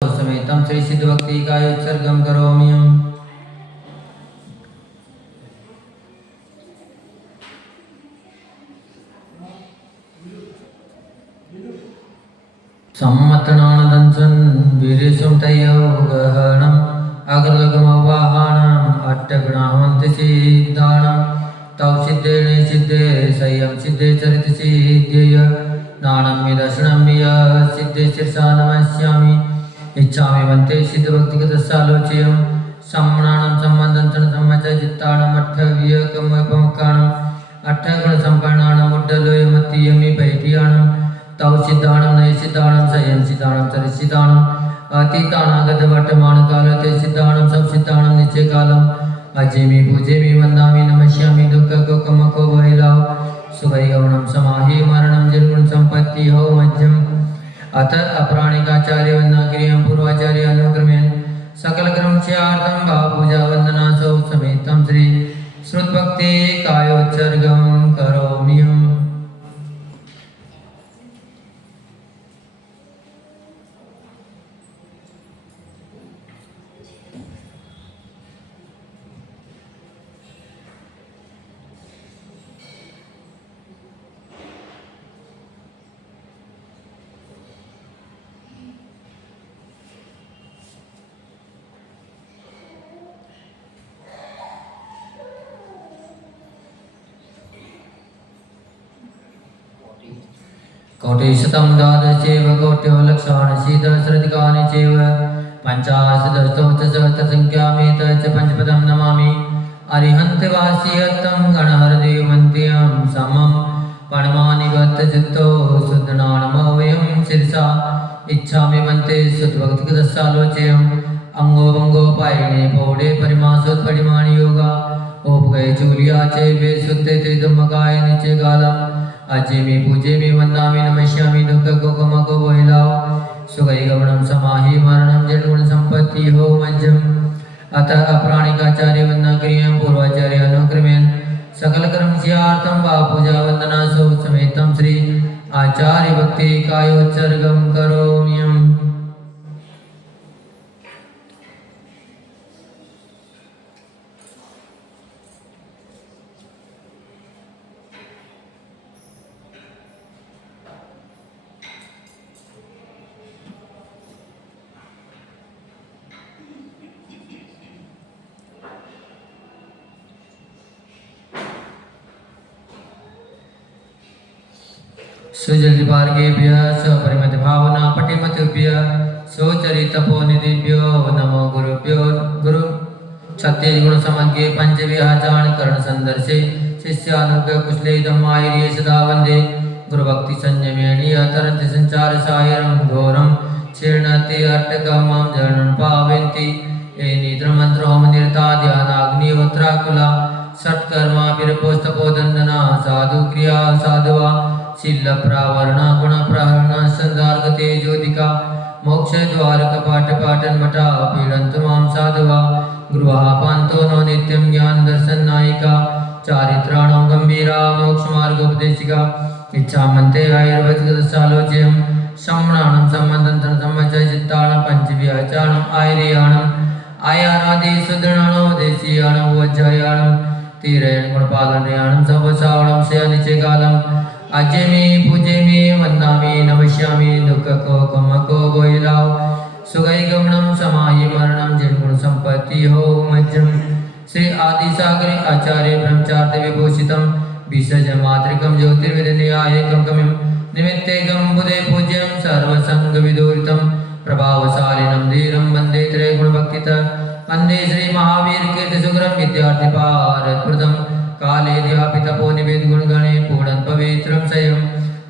समेतं श्री सिद्धभक्तिकाय उत्सर्गं करोमि। सम्मतनानदंसन् वीरेशं तयोगहनम् अग्रलगमवाहनम् अट्टगुणावन्ति सिद्धानां तौ सिद्धे निसिद्धे सयं सिद्धे चरित सिद्धेय नानं दर्शनं सिद्धे शिरसा नमस्यामि इच्छामि वन्ते सिद्धभक्तिगतसालोच्यं सम्मानं सम्बन्धं सम्मचचित्तानं अट्ठव्यकमपमकानं अट्ठगुणसम्पन्नानं उड्डलोयमतीयमि पैठियानं तौ सिद्धानं नय सिद्धानं सयं सिद्धानं चरिसिद्धानं अतीतानागतवर्तमानकालते सिद्धानं सब सिद्धानं निश्चयकालम् अजेमि पूजेमि वन्दामि नमस्यामि दुःखकोकमको वैलाव सुवैगौणं समाहि मरणं जन्म सम्पत्ति हो मध्यम अत अपराणिकाचार्य वंदनाक्रियं पूर्वाचार्य अनुक्रमेण सकल क्रम स्यार्थं भावपूजा वंदना सौ समेतं श्री श्रुतभक्ति कायोत्सर्गं करोमि। कोटिशतं द्वादशेव कोट्यो लक्षाणशीदशरधिकानि चैव पञ्चाशदशोत्तरसहस्रसंख्यामेत च पञ्चपदं नमामि अरिहन्तवासियत्तं गणहरदेवन्त्यं समं पणमानि बद्धचित्तो शुद्धनानमवयं शिरसा इच्छामि वन्ते सुतभक्तिगतसालोच्यम् अंगोभंगोपायने पौडे परिमासोत्परिमाणि योगा ओपगये चूलिया चैवे शुद्धे ते दुम्मकाय नित्यकालम् अजेमि पूजेमि वन्दामि नमस्यामि दुःखकोकमको वैलाव सुगैगमनं समाहि मरणं जन्म सम्पत्ति हो मध्यम अतः अपराणिकाचार्य वंदनाक्रियं पूर्वाचार्य अनुक्रमेण सकल कर्म स्यार्थं भावपूजा वंदना सौ समेतं श्री आचार्य भक्ति कायोत्सर्गं करोमि। सुजलिपार्गेभ्य सपरिमत भावना पटिमतेभ्य सुचरितपोनिधिभ्यो नमो गुरुभ्यो गुरु छत्तीस गुण समज्ञे पंचविहाचारण कर्ण संदर्शे शिष्यानुग्रह कुशले धम्मायिरे सदा वंदे गुरुभक्ति संयमेणि अतरन्ति संचार सायरं घोरं क्षीर्णति अट्टकमां जरणं पावयन्ति एनिद्र मंत्र होम निरता ध्यानाग्निहोत्राकुला षट्कर्मा विरपोस्तपोदन्दना साधु क्रिया साधुवा शील प्रावरण गुण प्रहरण संदार्गते ज्योतिका मोक्ष द्वार कपाट पाटन मठा पीड़न्तु मां साधुवा गृहा पान्तो नो नित्यं ज्ञान दर्शन नायिका चारित्राणो गंभीरा मोक्ष मार्गोपदेशिका इच्छामन्ते आयुर्वेदसालोच्यं सम्मानं सम्बन्धं सम्मचचित्तानं पंचविहाचारणं आयर्याणं आयानादि सुदृढाणो देशीयाणं वज्रयाणं तीरेण गुणपालनयाणं सर्वसावणं शयनिचकालम् अजेमि पूजेमि वन्दामि नमस्यामि दुःखकोकमको वैलाव सुगैगमनं समाहि मरणं जन्म सम्पत्ति हो मध्यम श्री आदिसागरे आचार्य ब्रह्मचार्य विभूषितं विसर्जमात्रिकं ज्योतिर्विदन्यायकं कमिं निमित्तेकं बुधे पूज्यं सर्वसङ्गविदूरितं प्रभावशालिनं धीरं वन्दे त्रयगुणभक्तितः वन्दे श्री महावीर कीर्तिसुगरं विद्यार्थिपारत्प्रदं काले ध्यापितपोनिवेदगुणगणे पूर्णं पवित्रं सयं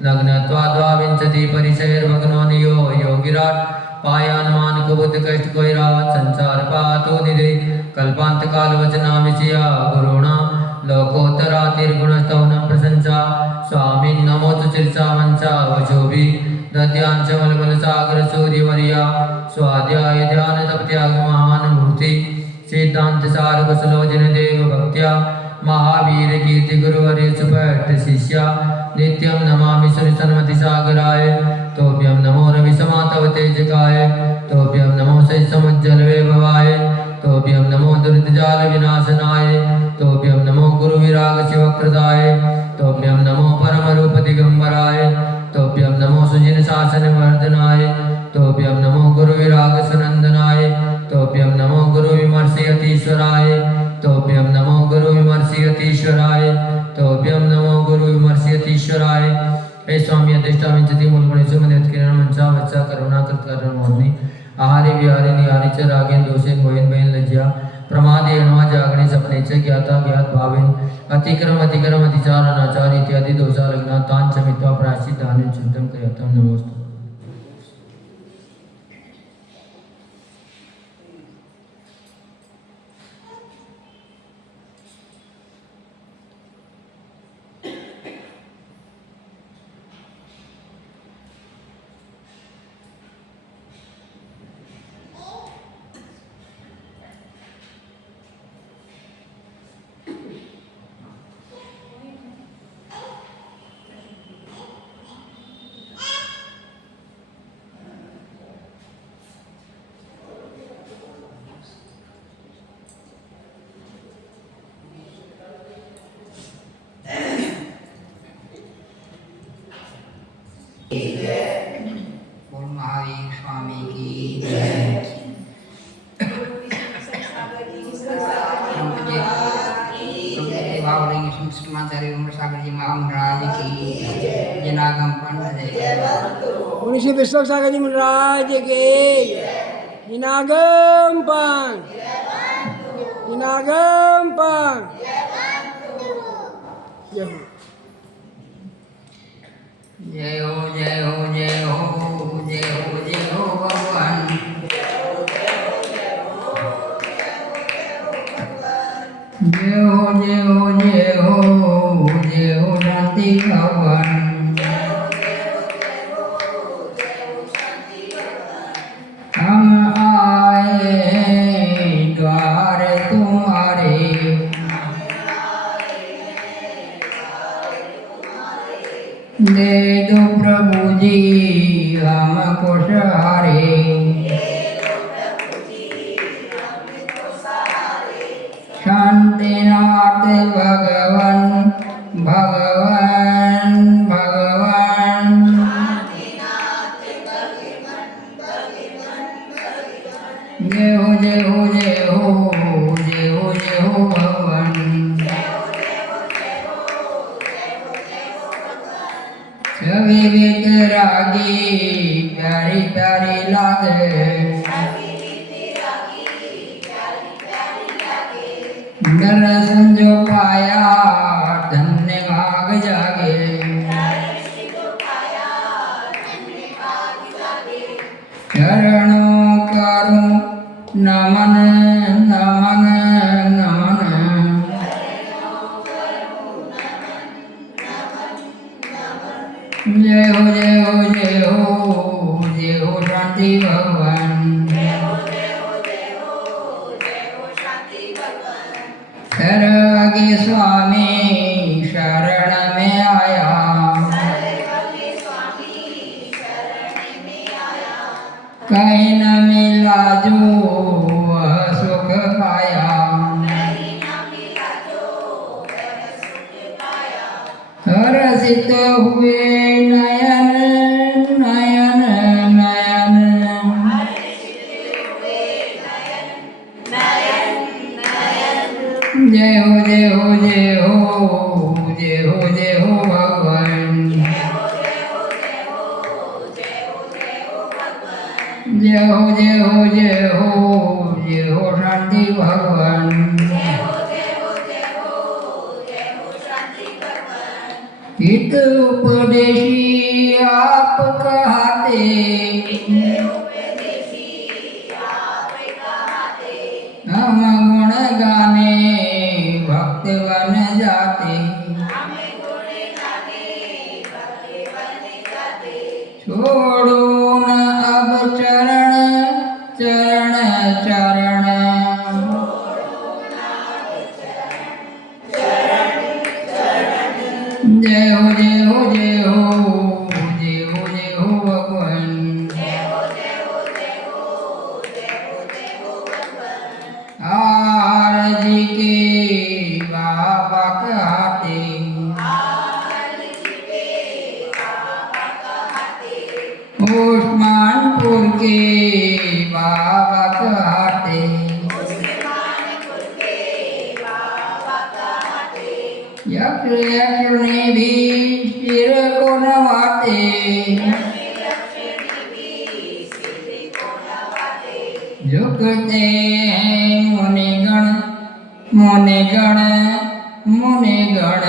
नग्नत्वाद्वाविंशति परिशैर्मग्नो नियो योगिराट् पायान्मानकुबुद्धकष्टकोइराट् संसारपातो निधे कल्पान्तकालवचनाविषया गुरूणां लोकोत्तरातिर्गुणस्तवनं प्रशंसा स्वामिन् नमोतु शिरसा वंशा वचोभि दद्यांश मलमलसागर सूर्यवर्या स्वाध्याय ध्यानतपत्याग महानुमूर्ति सिद्धान्तसार कुशलोचन देव भक्त्या महावीर कीर्ति गुरुवर्य सुपट शिष्या नित्यं नमामि सुरसन्मति सागराय तोभ्यं नमो रवि समातव तेजकाय तोभ्यं जाल विनाशनाय तोभ्यं नमो गुरु विराग शिवकृताय तोभ्यं नमो परम रूप दिगंबराय तोभ्यं नमो सुजिन शासन वर्धनाय तोभ्यं नमो गुरु विराग सुनंदनाय तोभ्यं नमो गुरु विमर्शयतीश्वराय तोभ्यं नमो गुरु विमर्शयतीश्वराय तोभ्यं नमो गुरु विमर्शयतीश्वराय। हे स्वामी अधिष्ठा विंचति मूलगुणेषु मनित किरण मंचा वच्चा करुणा कृतकरण मोहिनी आहारी विहारी निहारी च रागेन दोषेन मोहिन बहन लज्जा प्रमादे अणवा जागणे सपने च ज्ञाता ज्ञात भावेन अतिक्रम अतिचार अनाचार इत्यादि दोषा लग्ना तान च मित्वा प्रायश्चित दानेन चिंतन कयतम नमोस्तु। बोल महावीर स्वामी की सागर जी महाराज की जनागम पंथ मुनिषि विश्व सागर जी महाराज के जनागम पंथ जय हो। जय हो जय हो जय हो जय हो जय हो भगवान जय हो जय हो जय हो जय हो शांति भगवान हम आए हैं द्वार तुम्हारे दे दो प्रभु जी हमको सहारे शांतिनाथ भगवान भगवान भगवान जय हो जय हो जय हो जय हो जय हो भगवान सभी वितरागी प्यारी प्यारी लागे दर्शन जो पाया धन्य भाग जागे चरणों करूं नमन नमन नमन जय हो जय हो जय हो जय हो शांति भगवान सर्वज्ञ स्वामी शरण में आया कहीं न मिला जो वह सुख पाया हर्षित हुए नयन नयन नयन जय हो जय हो जय हो जय हो जय हो भगवान जय हो जय हो जय हो जय हो शांति भगवान हित उपदेशी आप कहते हम गुण गाने भक्त बन जाते छोड़ो न अब चरण चरण चरण जय हो जय हो जय हो जय हो जय हो भगवान के बाबा कहते, यक्ष यक्षिणी भी सिर को नवाते, झुकते हैं मुनिगण मुनिगण मुनिगण।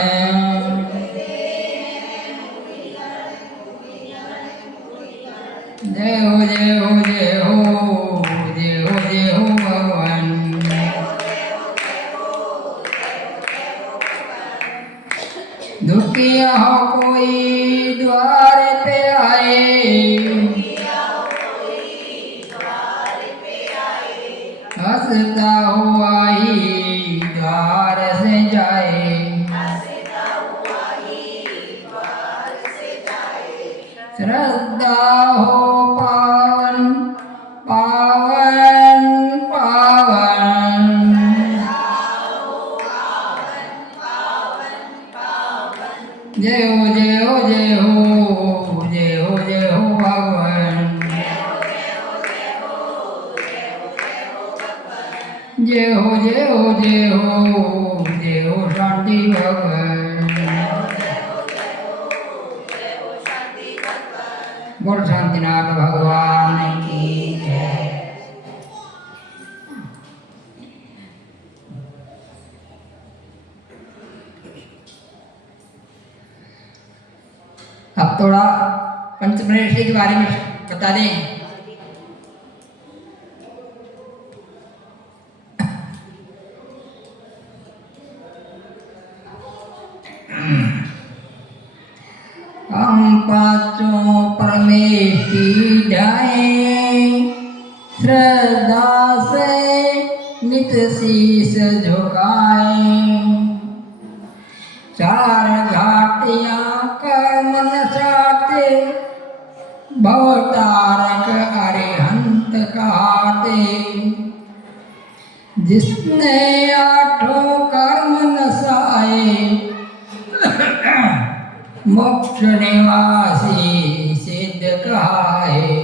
जय हो जय हो जय हो जय हो जय हो भगवान। दुखिया हो कोई द्वार पे आए, हंसता हुआ ही द्वार से जाए, श्रद्धा हो पावन पावन पावन। जय हो जय हो जय हो जय हो जय हो भगवान। जय हो जय हो जय हो जय हो शांति भगवान। बोल शांतिनाथ भगवान की जय। अब थोड़ा पंचमनेश्वरी के बारे में बता दें। हम पांचों परमेश की ढाएं, श्रद्धा से नित शीश झुकाएं। चार घाटियां कर्म नचाते, भवतारक अरिहंत कहते। जिसने आठों कर्म नसाए, मोक्ष निवासी सिद्ध कहाए।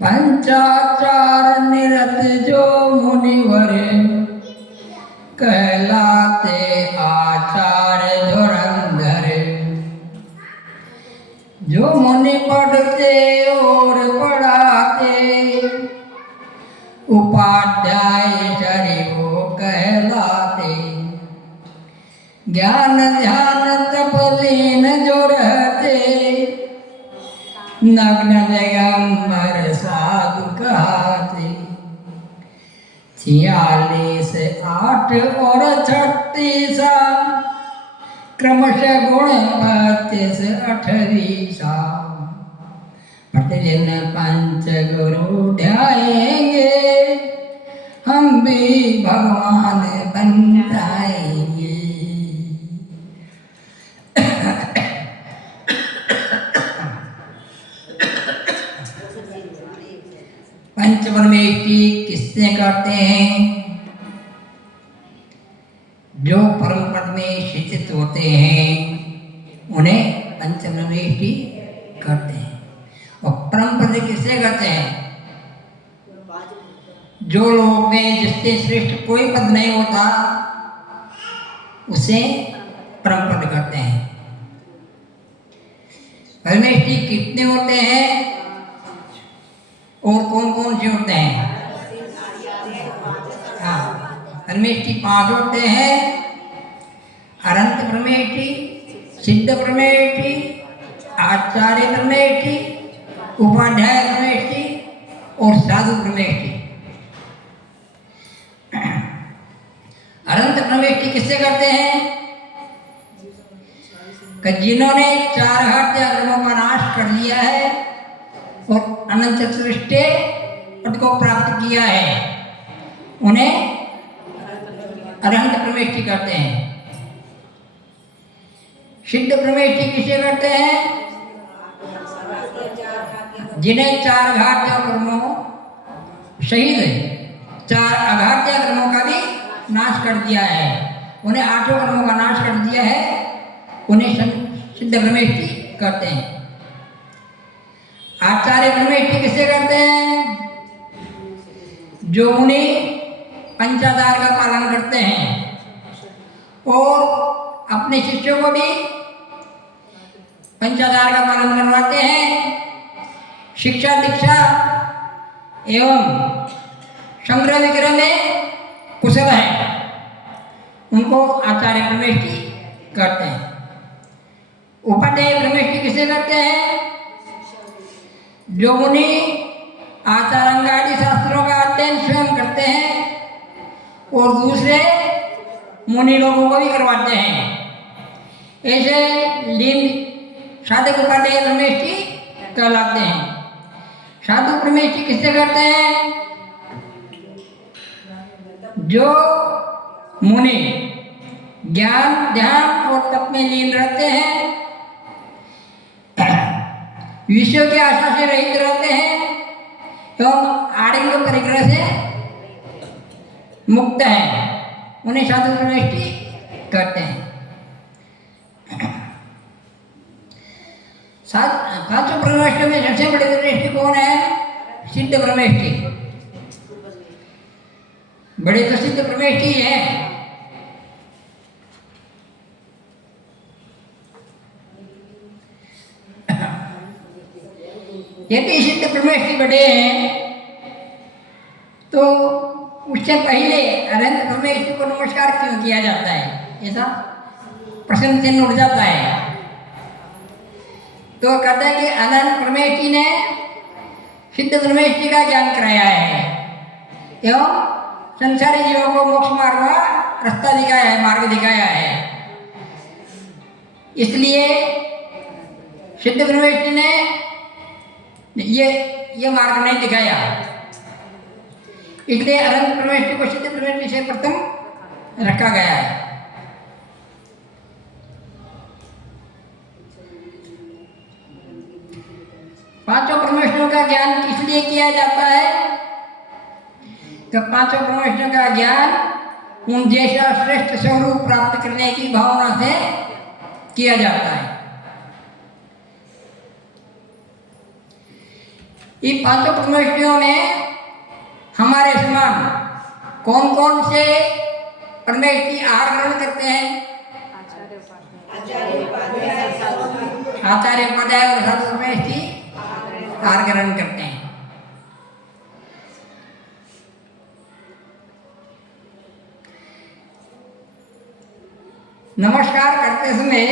पंचाचार निरत जो मुनिवर, कहलाते आचार्य धुरंधर। जो मुनि पढ़ते और पढ़ाते, उपाध्याय शरी वो कहलाते। ज्ञान ध्यान तप लीन जो रहते, नग्न दिगंबर साधु कहते। 46 8 और 36 क्रमशः गुण 25 28। प्रतिदिन पंच गुरु ध्याएंगे, हम भी भगवान बन जाएंगे। पंचपरमेष्टि किससे करते हैं? जो परम पद में स्थित होते हैं उन्हें पंचपरमेष्टि करते हैं। और परम पद किससे करते हैं? जो लोग में जिससे श्रेष्ठ कोई पद नहीं होता उसे परम पद करते हैं। परमेष्टि कितने होते हैं और कौन कौन से होते हैं? हाँ, परमेष्टि 5 होते हैं। अनंत परमेष्टि, सिद्ध परमेष्टि, आचार्य परमेष्टि, उपाध्याय परमेष्टि और साधु परमेष्टि। अनंत परमेष्टि किससे करते हैं? कि जिन्होंने 4 हत्या कर्मों का नाश कर दिया है और अनंत चतुष्टय पद को प्राप्त किया है, उन्हें अरहंत प्रमेष्टि करते हैं। सिद्ध प्रमेष्टि किसे करते हैं? जिन्हें 4 घात्य कर्मों सहित 4 अघात्य कर्मों का भी नाश कर दिया है, उन्हें 8 कर्मों का नाश कर दिया है, उन्हें सिद्ध प्रमेष्टि करते हैं। आचार्य परमेष्टि किससे करते हैं? जो मुनि पंचाचार का पालन करते हैं और अपने शिष्यों को भी पंचाचार का पालन करवाते हैं, शिक्षा दीक्षा एवं संग्रह विग्रह में कुशल है, उनको आचार्य परमेष्टि करते हैं। उपाध्याय परमेष्टि किसे करते हैं? जो मुनि आचारांग आदि शास्त्रों का अध्ययन स्वयं करते हैं और दूसरे मुनि लोगों को भी करवाते हैं, ऐसे लीन साधक उपाध्याय परमेष्टि कहलाते हैं। साधु परमेष्टि किससे करते हैं? जो मुनि ज्ञान ध्यान और तप में लीन रहते हैं, विषयों की आशा से रहित रहते हैं एवं आड़िंग परिग्रह से मुक्त हैं, उन्हें साधु परमेष्टि कहते हैं। पांचों परमेष्टियों में सबसे बड़ी परमेष्टि कौन है? सिद्ध परमेष्टि। बड़े तो सिद्ध परमेष्टि है। यदि सिद्ध परमेष्टि बड़े हैं तो उससे पहले अनंत परमेष्टि को नमस्कार क्यों किया जाता है? ऐसा प्रश्न चिन्ह उठ जाता है। तो कहते हैं कि अनंत परमेष्टि ने सिद्ध परमेष्टि का ज्ञान कराया है एवं संसारी जीवों को मोक्ष मार्ग का रास्ता दिखाया है, मार्ग दिखाया है। इसलिए सिद्ध परमेष्टि ने ये मार्ग नहीं दिखाया, इसलिए अनंत परमेष्टि को सिद्ध परमेष्टि से प्रथम रखा गया है। पांचों परमेष्ठियों का ज्ञान किस लिए किया जाता है? तो पांचों परमेष्ठियों का ज्ञान उन जैसा श्रेष्ठ स्वरूप प्राप्त करने की भावना से किया जाता है। इन पांचों परमेष्ठियों में हमारे समान कौन कौन से परमेष्ठि आहार ग्रहण करते हैं? आचार्य उपाध्याय और साधु परमेष्ठि आहार ग्रहण करते हैं। नमस्कार करते समय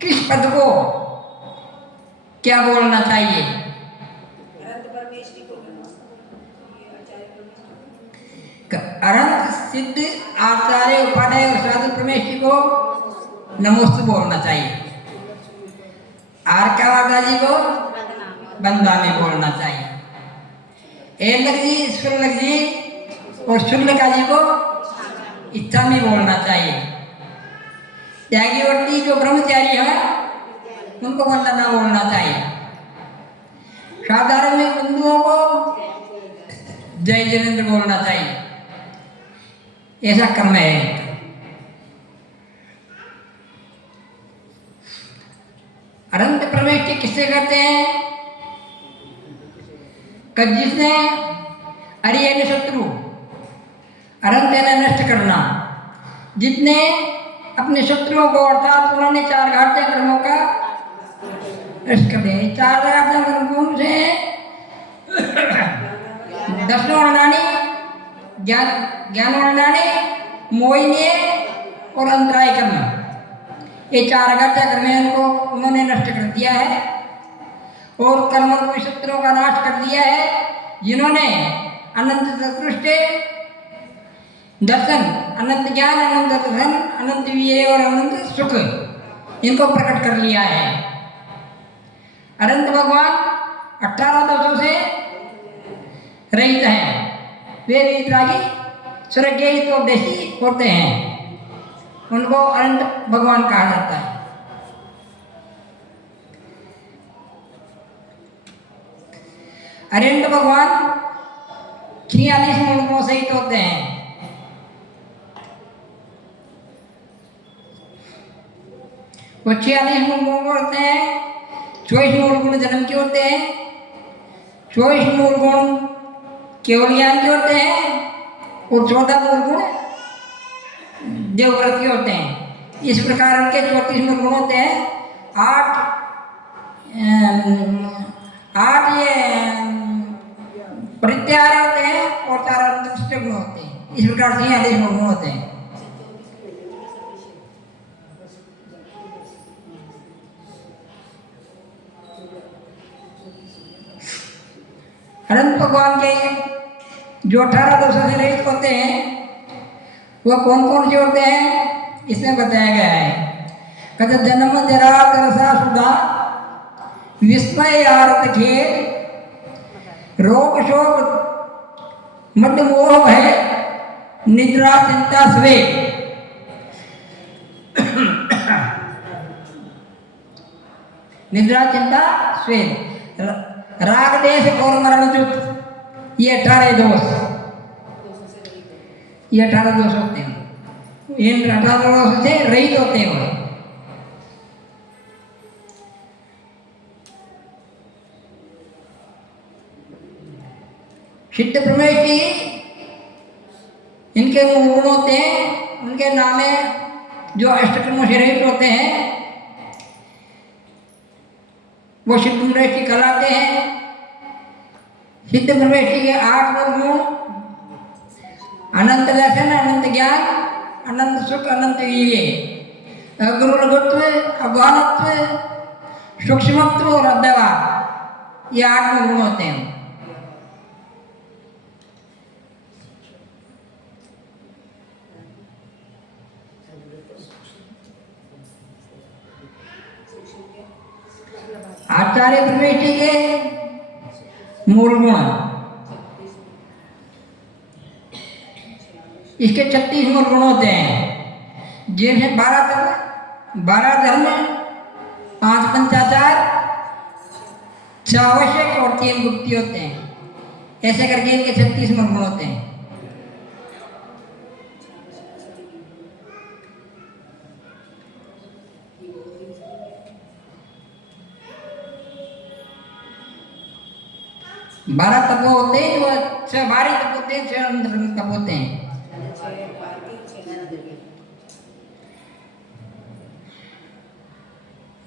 किस पद को क्या बोलना चाहिए? अनंत सिद्ध आचार्य उपाध्याय और साधु परमेष्ठि को नमोस्तु बोलना चाहिए। आर का जी को बंदा में बोलना चाहिए। एलक जी, शुल्लक जी और शुल्लका जी को इच्छा में बोलना चाहिए। त्यागीवर्ती जो ब्रह्मचारी है उनको वंदना बोलना चाहिए। साधारण में बंधुओं को जय जिनेन्द्र बोलना चाहिए। ऐसा क्रम है। अनंत परमेष्टि किससे करते हैं? जिसने अरियन शत्रु अनंत यानी नष्ट करना, जितने अपने शत्रुओं को अर्थात उन्होंने चार घाटे कर्मों का नष्ट कर दिया। चार घाटे कर्मों से दसवें वर्णानी, ज्ञान वर्णानी, मोहिनी और अंतराय कर्म, ये चार घाटे कर्म को उन्होंने नष्ट कर दिया है और कर्मों को शत्रुओं का नाश कर दिया है। जिन्होंने अनंत चतुष्टय दर्शन, अनंत ज्ञान, अनंत दर्शन, अनंत विजय और अनंत सुख इनको प्रकट कर लिया है। अनंत भगवान 18 दोषों से रहित हैं। वे वितरागी स्वर्गीय तो देशी होते हैं, उनको अनंत भगवान कहा जाता है। अनंत भगवान 46 मुंडों सहित होते हैं। वो 46 मुंडों को होते हैं। 24 मूल गुण जन्म के होते हैं, 24 मूल गुण केवल ज्ञान के होते हैं और 14 मूल गुण देवव्रत के होते हैं। इस प्रकार उनके 34 मूल गुण होते हैं। 8 ये परित्याग होते हैं और 4 अनंत गुण होते हैं। इस प्रकार से 46 मूल गुण होते हैं। अनंत भगवान के जो 18 दोषों से रहित होते हैं वो कौन कौन से होते हैं इसमें बताया गया है। कहते जन्म जरा तरसा सुधा विस्मय आरत खेल रोग शोक मद मोह है निद्रा चिंता स्वेग। निद्रा चिंता स्वेग, राग देश और मरण युक्त, ये 18 दोष, ये 18 दोष होते हैं। इन 18 दोषों से रहित होते हैं। सिद्ध प्रमेश की इनके मूल गुण होते हैं, उनके नाम है जो अष्टकर्मों से रहित होते हैं वो सिद्ध प्रमेश की कहलाते हैं। सिद्ध प्रमेश के 8 मूल गुण अनंत दर्शन, अनंत ज्ञान, अनंत सुख, अनंत वीर्य, अगुणत्व, अज्ञानत्व, सूक्ष्मत्व और अव्यवहार, ये 8 मूल गुण होते हैं। आचार्य प्रमेश के मूल गुण इसके 36 मूल गुण होते हैं, जिनमें 12 धर्म, 5 पंचाचार, 6 आवश्यक और 3 गुप्ती होते हैं। ऐसे करके इनके 36 मूल गुण होते हैं। बारह तत्व होते हैं, वो 6 बाहरी तत्व होते हैं, 6 अंदर तत्व होते हैं।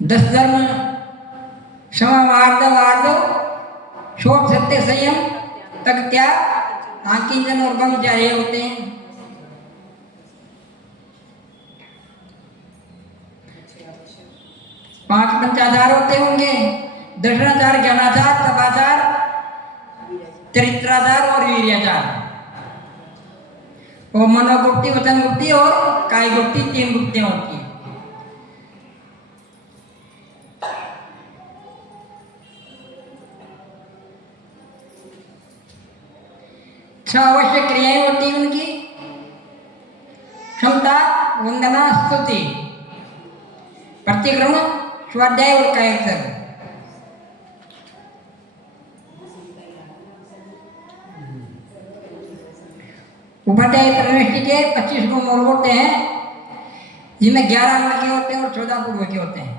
दस धर्म क्षमा वार्द शोक सत्य संयम तक त्याग आकिंचन और ब्रह्मचार्य होते हैं। 5 पंचाचार होते होंगे, दर्शनाचार, ज्ञानाचार, तपाचार, चरित्राचार और वीर्याचार, और मनोगुप्ति, वचन गुप्ति और काय गुप्ति, 3 गुप्तियां होती हैं। छह आवश्यक क्रियाएं होती हैं उनकी, क्षमता, वंदना, स्तुति, प्रतिक्रमण, स्वाध्याय और कायकर्म। उपाध्याय प्रविष्टि के 25 गुण मूल होते हैं, जिनमें 11 अंग के होते हैं और 14 पूर्व के होते हैं।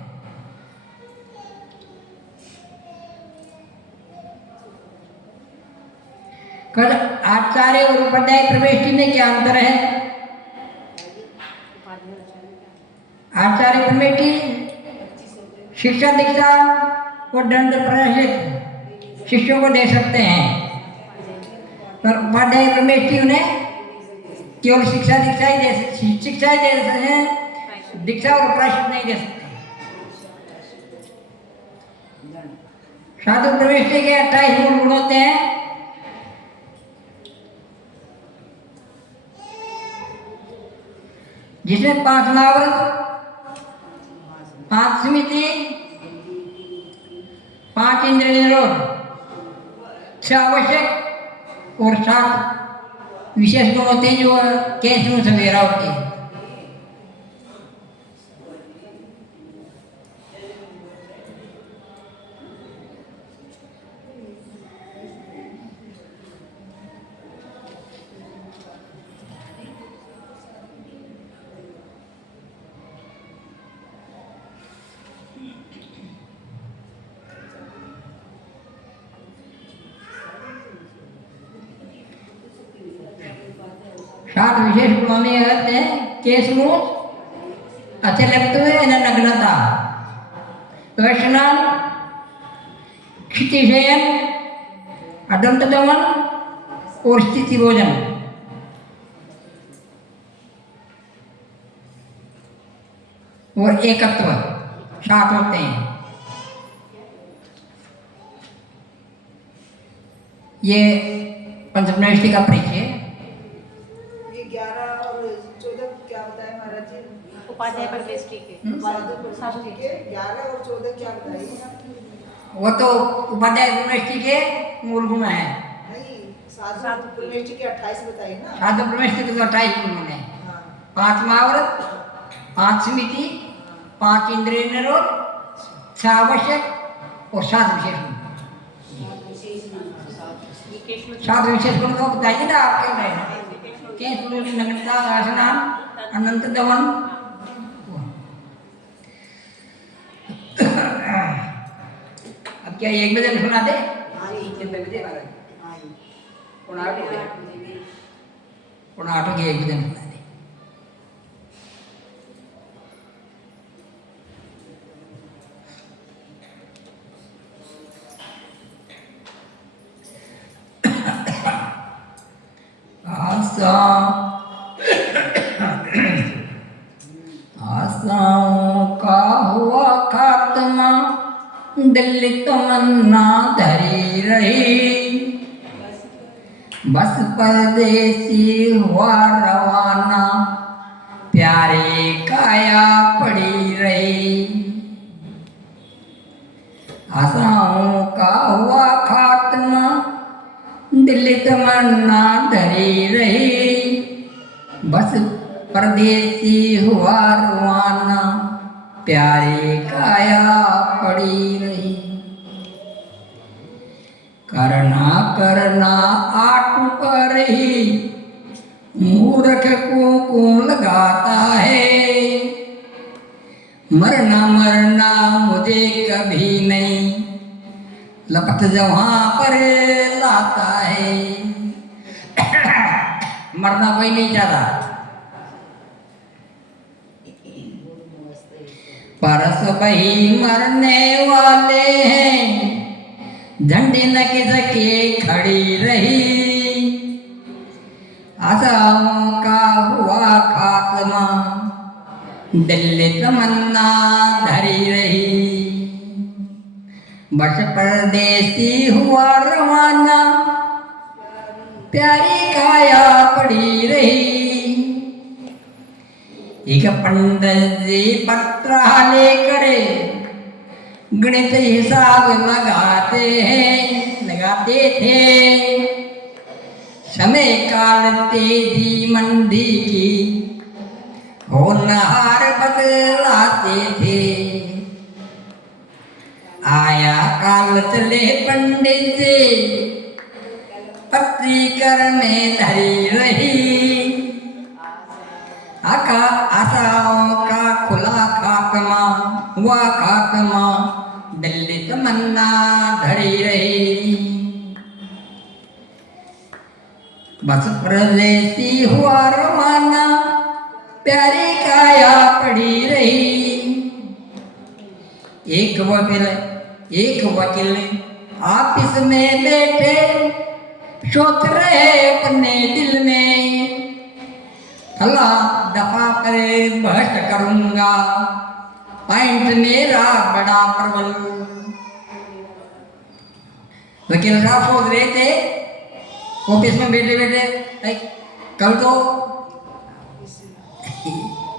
कल आचार्य और उपाध्याय प्रविष्टि में क्या अंतर है? आचार्य प्रविष्टि शिक्षा, दीक्षा और दंड प्रशिक्षित शिष्यों को दे सकते हैं, पर उपाध्याय प्रविष्टि उन्हें केवल शिक्षा दीक्षा ही दे सकते हैं, दीक्षा और प्रायश्चित नहीं दे सकते। साधु प्रविष्टि के 28 मूल गुण होते हैं, जिसमें 5 नावृत, 5 स्मृति, 5 इंद्रिय निरोध, 6 आवश्यक और 7 विशेष गुण होते हैं जो कैसे सवेरा होती है। सात विशेष गुणों में कहते हैं केश मूछ अच्छे लगते हुए नग्नता, स्नान, क्षितिशयन, अदंत दमन और स्थिति भोजन। और एकत्व साथ होते हैं। ये पंचमनष्टि का परिचय। ये 11 और 14 क्या बताए महाराज जी? उपाध्याय परमेष्टि के साधु के 11 और 14 क्या बताइए? वो तो उपाध्याय परमेष्टि के मूल गुण है। नहीं, साधु परमेष्टि के 28 बताइए ना। साधु परमेष्टि के 28 गुण है। हाँ। 5 महाव्रत, 5 स्मृति, 5 इंद्रिय निरोध, 6 आवश्यक और 7 विशेष गुण। 7 विशेष गुण को बताइए ना आप क्या रहे हैं? केश मूछ, नग्नता, स्नान, अनंत दमन। अब क्या एक भजन सुना दे? पुनः आठों के एक भजन सुना दे। आशाओं का हुआ खात्मा, दिल तमन्ना धरी रही, बस परदेसी हुआ रवाना, प्यारे काया पड़ी रही। आशाओं का हुआ खात्मा, दिल तमन्ना धरी रही, बस परदेसी हुआ रवाना, प्यारे काया पड़ी रही। करना करना आट पर ही मूर्ख को लगाता है, मरना मरना मुझे कभी नहीं, लपट जहाँ पर लाता है। मरना कोई नहीं चाहता। परस वही मरने वाले हैं, झंडे न किसके खड़ी रही, आशाओं का हुआ खात्मा, दिल तमन्ना धरी रही, बस परदेसी हुआ रवाना, प्यारी काया पड़ी रही। एक पंडित जी पत्र लेकर गणित हिसाब लगाते थे, समय काल तेजी मंदी की होनहार बदलाते थे। आया काल चले पंडित जी, पत्री करने धरी रही, आशाओं का खुला खात्मा हुआ खात्मा, दिल तमन्ना धरी रही, बस परदेसी हुआ रवाना, प्यारी काया पड़ी रही। एक वकील ऑफिस में बैठे सोच रहे अपने दिल में, फला दफा करे बहस करूंगा, पॉइंट मेरा बड़ा प्रबल। वकील साहब सोच रहे थे ऑफिस में बैठे बैठे, कल तो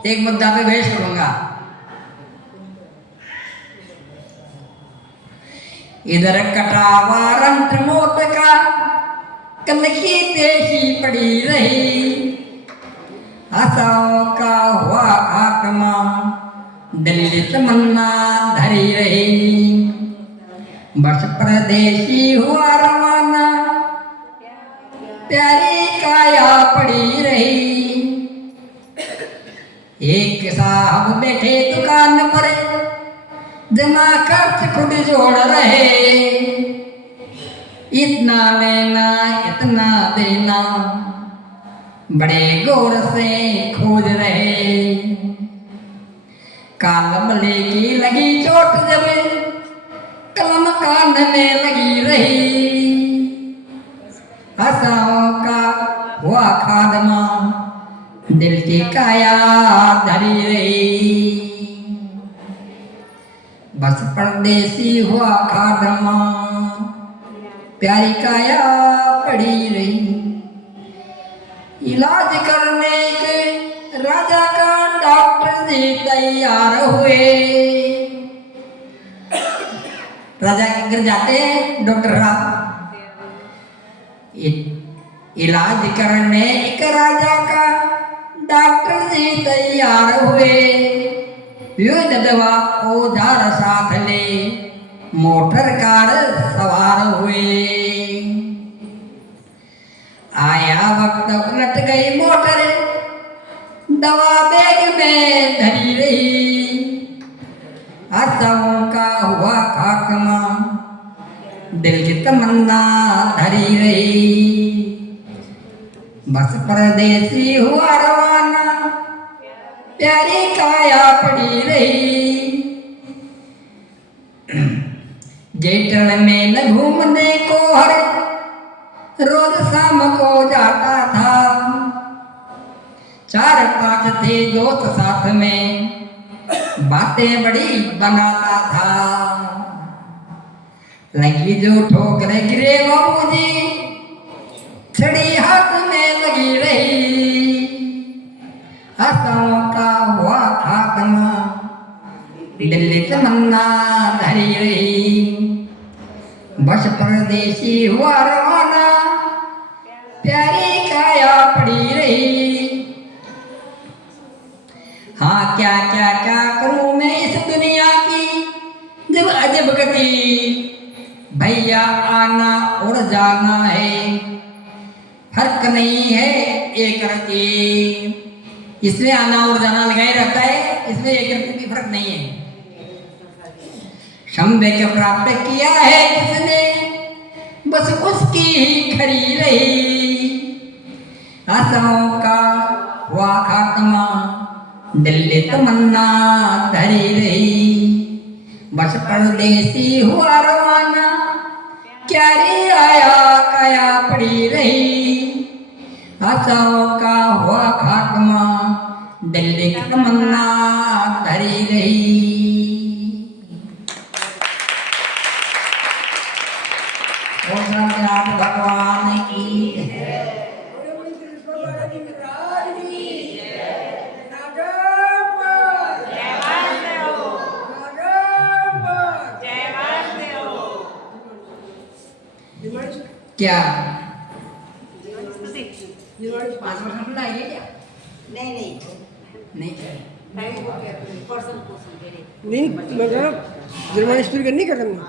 एक मुद्दा पे बहस करूंगा, इधर कटा वारंट मौत का, कल की पेशी पड़ी रही, आशाओं का हुआ खात्मा, दिल तमन्ना धरी रही, बस परदेसी हुआ रवाना, प्यारी काया पड़ी रही। एक साहब बैठे दुकान पर, जमा खर्च खुद जोड़ रहे, इतना लेना इतना देना, बड़े गौर से खोज रहे। कालबले की लगी चोट जब कलम कान में लगी रही। आशाओं का हुआ खादमा दिल की काया धरी रही। बस परदेसी हुआ खादमा प्यारी काया पड़ी रही। इलाज करने के राजा का डॉक्टर जी तैयार हुए। राजा के घर जाते हैं डॉक्टर साहब इलाज करने एक राजा का डॉक्टर जी तैयार हुए। युद्ध दवा औजार साथ ले मोटर कार सवार हुए। आया वक्त उलट गई मोटर दवा बैग में धरी रही। आशाओं का हुआ खात्मा दिल की तमन्ना धरी रही। बस परदेसी हुआ रवाना प्यारी काया पड़ी रही। जेठल में न घूमने को हर रोज शाम को जाता था। 4-5 थे दोस्त साथ में बातें बड़ी बनाता था। लगी जो ठोकरे गिरे बाबूजी छड़ी हाथ में लगी रही। आशाओं का हुआ खात्मा दिल तमन्ना धरी रही। बस परदेसी हुआ रवाना प्यारी काया पड़ी रही। हाँ क्या क्या क्या करूं मैं इस दुनिया की जब अजब गति। भैया आना और जाना है फर्क नहीं है एक रति। इसमें आना और जाना लगा ही रहता है, इसमें एक रति भी फर्क नहीं है। शंभे के प्राप्त किया है जिसने बस उसकी ही खरी रही। आशाओं का हुआ खात्मा दिल तमन्ना धरी रही। बस परदेसी हुआ रवाना क्यारी आया काया पड़ी रही। आशाओं का हुआ खात्मा दिल तमन्ना धरी रही। भगवान की क्या 5 वर्ष लाइए क्या? नहीं नहीं मतलब जर्मन स्टोरी करनी क्या करना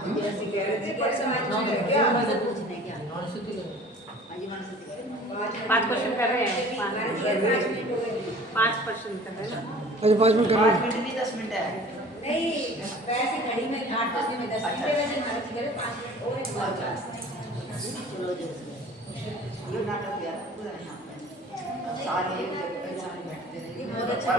5% कर रहे हैं 5% कर रहे हैं ना। अच्छा 5 मिनट करना 5 मिनट नहीं 10 मिनट है। नहीं वैसे घड़ी में 8 बजे में 10 मिनट वैसे हमारे घर 5 मिनट और एक बार ये नाटक किया पूरा यहाँ पे सारे बैठते रहे बहुत अच्छा है।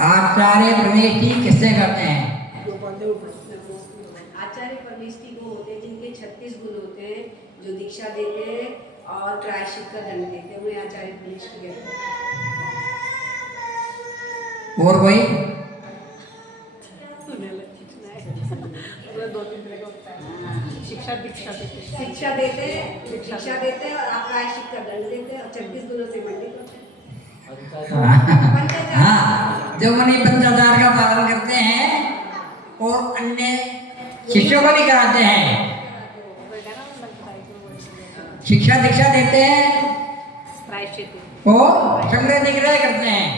आचार्य प्रवेश किससे करते हैं? आचार्य परमेष्ठी को होते हैं जिनके 36 गुण होते हैं, जो दीक्षा देते हैं और प्रायश्चित का दंड देते हैं, उन्हें आचार्य परमेष्ठी कहते हैं। और कोई? शिक्षा दीक्षा देते हैं। शिक्षा देते हैं और प्रायश्चित का दंड देते हैं और 36 गुणों से मंडित होते हैं। हाँ, जो मुनि पंचाचार का पालन करते हैं और अन्य शिष्यों को भी कराते हैं। शिक्षा दीक्षा देते हैं प्रायश्चित और संग्रह निग्रह करते हैं।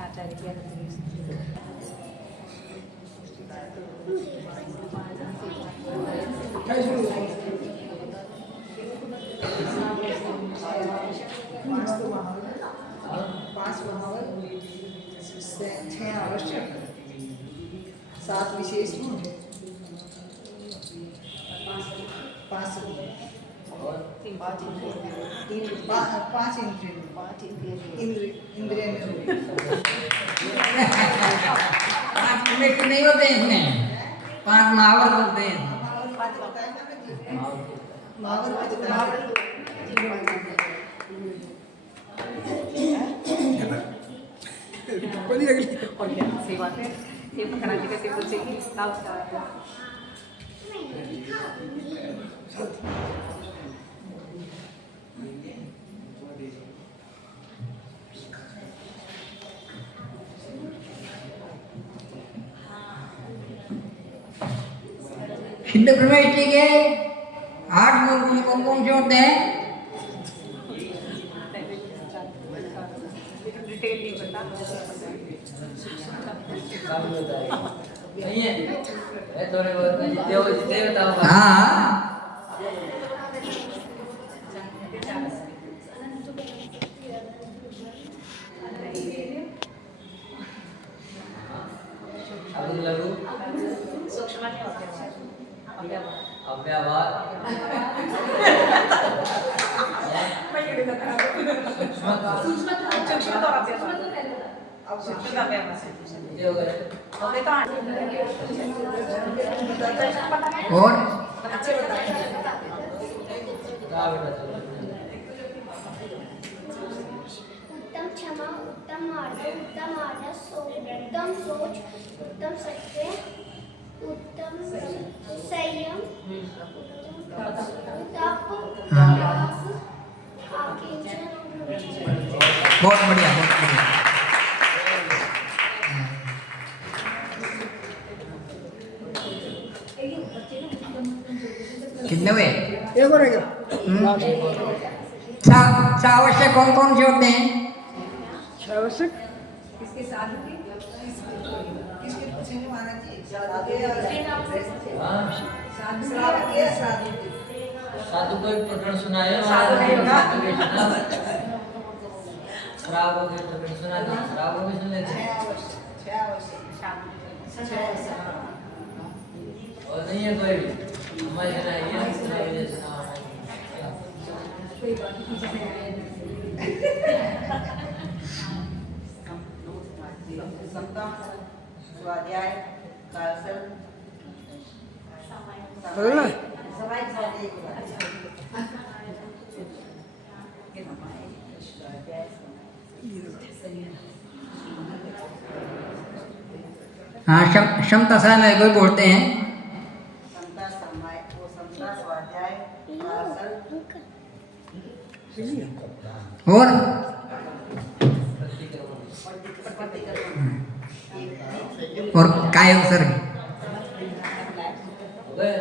आचार्य किया 7 विशेष 5 और 5 इंद्रिय पांच कमेटी नहीं होते इसमें, 5 महावर होते हैं। पहली अगली सेवा ते करायची का ते पुढचे लाव सिद्ध प्रवेश के 8 गुण कौन कौन से होते हैं? डिटेल नहीं बता नहीं है थोड़े बहुत जितने हो जितने बताओ। हाँ अब लघु सूक्ष्म नहीं होते अव्यवहार ये हो गए और क्या बेटा चलो उत्तम क्षमा, उत्तम आदर, उत्तम आलस, उत्तम सोच, उत्तम सत्य, उत्तम संयम, उत्तम तप, आकिंचन, बहुत बढ़िया, बहुत बढ़िया। कितने हुए? एक और रहेगा आवश्यक कौन कौन से होते हैं? आवश्यक इसके साथ भी किसके पूछेंगे महाराज जी? हाँ साधु को एक प्रकरण सुनाए साधु नहीं होगा। शराब हो गए प्रकरण सुना दो शराब हो गए सुन लेते हैं। और नहीं है कोई भी हमारे सुनाइए सुनाइए समता स्वाध्याय कालसर बदलना है? समाज स्वाध्याय हाँ क्षमता समय को बोलते हैं। समता समय वो समता स्वाध्याय कालसर और और काय अवसर हो गए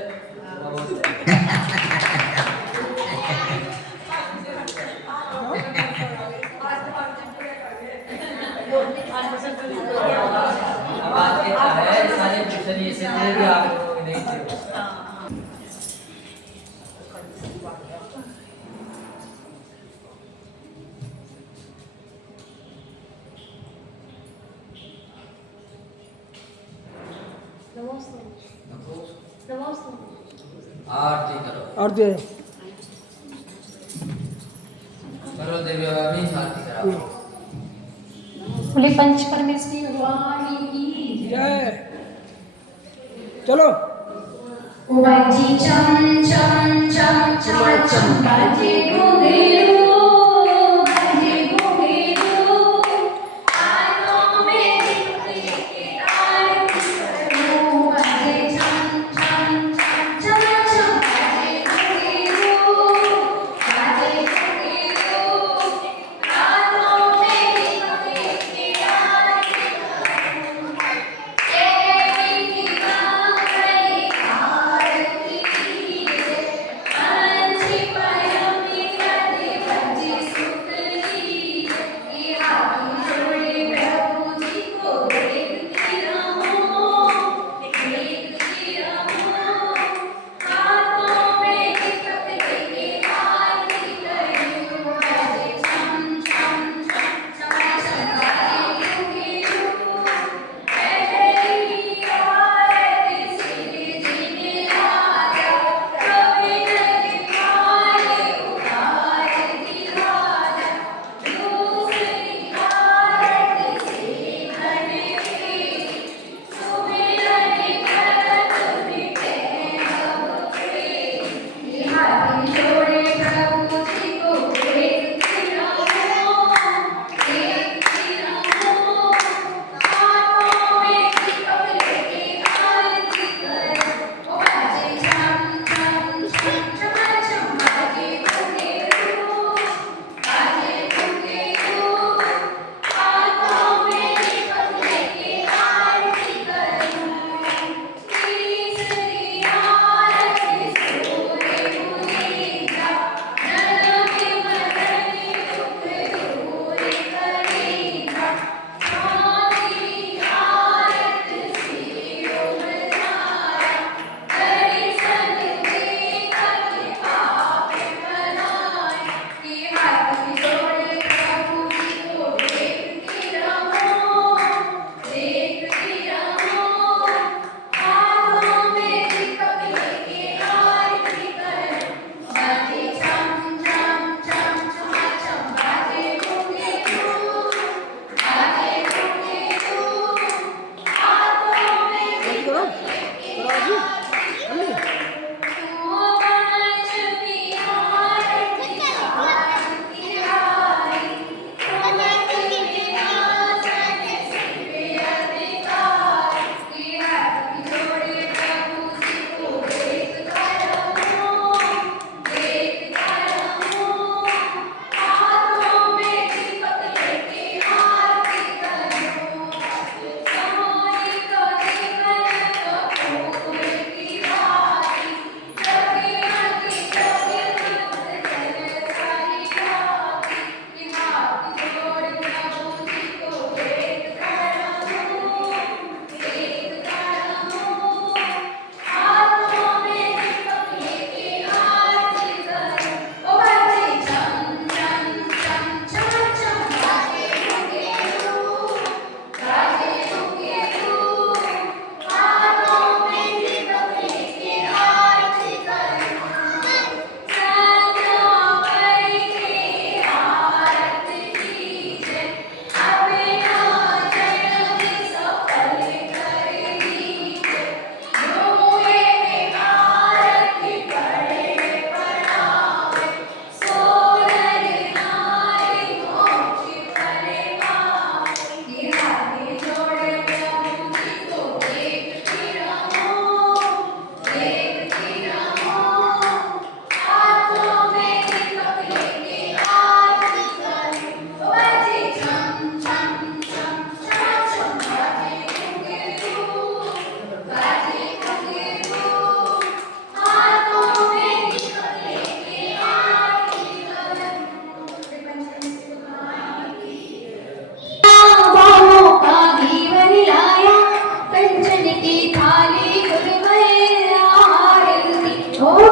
आवाज देता है सारे क्वेश्चन ये से भी आप लोगों ने नहीं किए आरती करो और जो है करो देवी अभी आरती कराओ बोले पंच परमेश्वरी वाणी की जय चलो बाजी चम चम चम चम चम बाजे घुंघरू, बाजे घुंघरू, कानों में दिखते के तार करो, बाजे चम चम चम चम चम बाजे घुंघरू, बाजे घुंघरू, कानों में दिखते के तार करो, आरती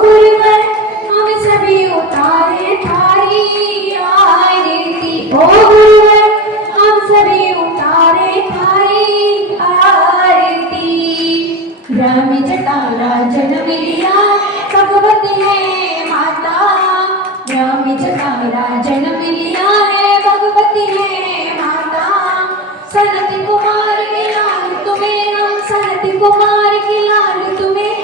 गुरुवर हम सभी उतारे थारी आरती। ओ गुरुवर हम सभी उतारे थारी आरती। राम जटाला जन्म लिया भगवती है माता। राम जटाला जन्म लिया है भगवती है माता। सनत कुमार के लाल तुम्हें, हम सनत कुमार के लाल तुम्हें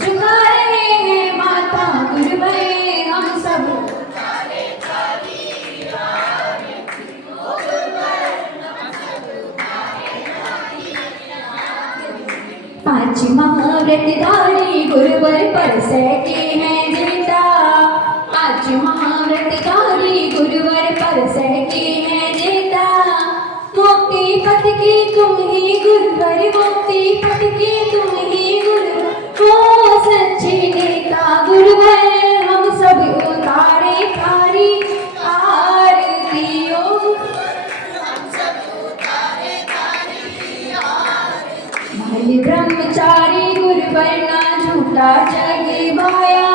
झुका रहे हैं माता। गुरुवर हम सब पांच महाव्रतधारी गुरुवर परसे के हैं जेता। पांच महाव्रतधारी गुरुवर परसे के हैं जेता। मुक्ति पथ के तुम ही गुरुवर, मुक्ति पथ के तुम ही गुरुवर हो सच्चे नेता। गुरुवर हम सब उतारे थारी आरती। ओ बाल ब्रह्मचारी गुरुवर ना झूठा जग माया।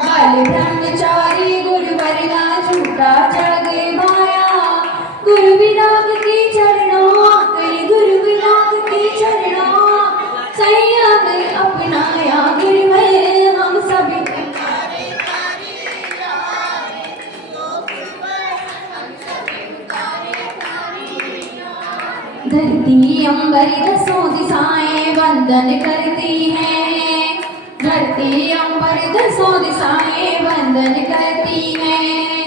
बाल ब्रह्मचारी गुरुवर ना झूठा जग माया। गुरु विराग के चरणों आकर, गुरु विराग के चरणों संयम अपनाया। गुरुवर हम सभी धरती अंबर दसों दिशाएं वंदन करती हैं। धरती अंबर दसों दिशाएं वंदन करती हैं।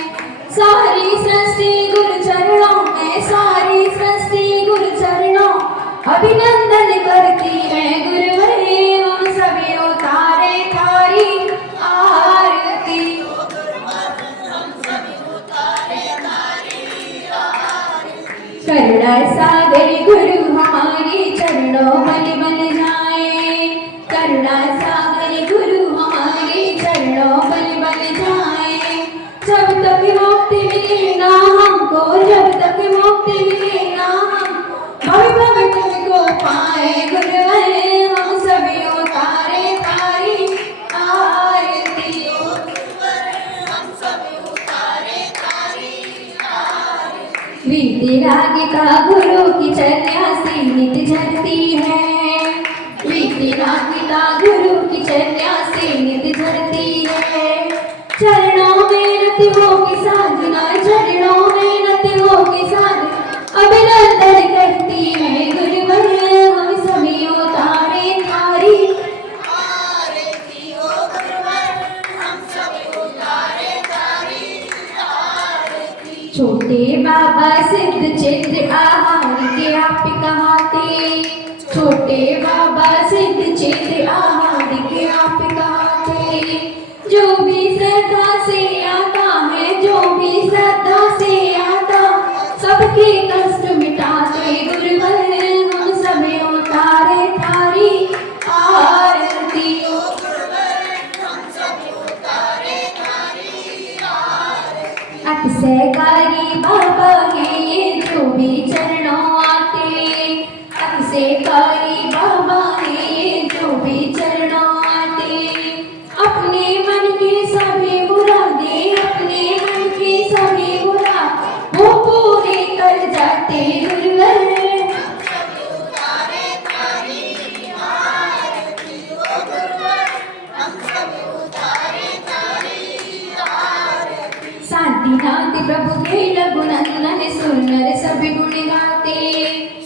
सारी सृष्टि गुरु चरणों में, सारी सृष्टि गुरु चरणों अभिनंदन करती है। गुरुवर हम सभी उतारे थारी आरती। करुणा सागर गुरु हमारे चरणों बल बल जाए। करुणा सागर गुरु हमारे चरणों बल बल जाए। जब तक मुक्ति मिले ना हमको, जब तक मुक्ति मिले ना हम भव भव तुमको पाए। गुरुवर हम सभी उतारे थारी आरती। वीतरागिता गुरु की चर्या से नित झरती है। वीतरागिता गुरु की चर्या से नित झरती है। चरणों में नतियों की साधना, चरणों में नतियों की साधना अभिनंदन करती है। गुरुवर हम सभी उतारे थारी छोटे बाबा सिद्ध चित्त आहार के आप कहाते। छोटे बाबा सिद्ध चित्त आहार के आप कहाते। जो भी श्रद्धा से आता है, जो भी श्रद्धा से आता सबके कष्ट मिटाते। गुरुवर हम सभी उतारे थारी आरती। अतिशयकारी बाबा है ये जो भी चरणों आते। अतिशयकारी बाबा है ये जो भी चरणों आते। अपने मन की सभी मुरादे, अपने मन की सभी मुराद वो पूरी कर जाते। गुरुवर शांतिनाथ प्रभु के लघुनंदन सुनर सभी गुण गाते।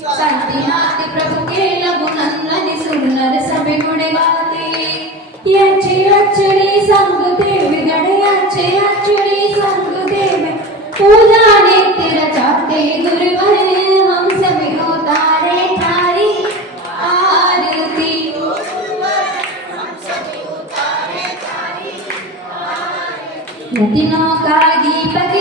शांतिनाथ प्रभु के लघुनंदन सुनर सभी गुण गाते। याचे अचरी संग देव गण, याचे अचरी संग देव पूजा नित्य रचाते। गुरुवर हम सभी उतारे थारी आरती। तीनों का दीपक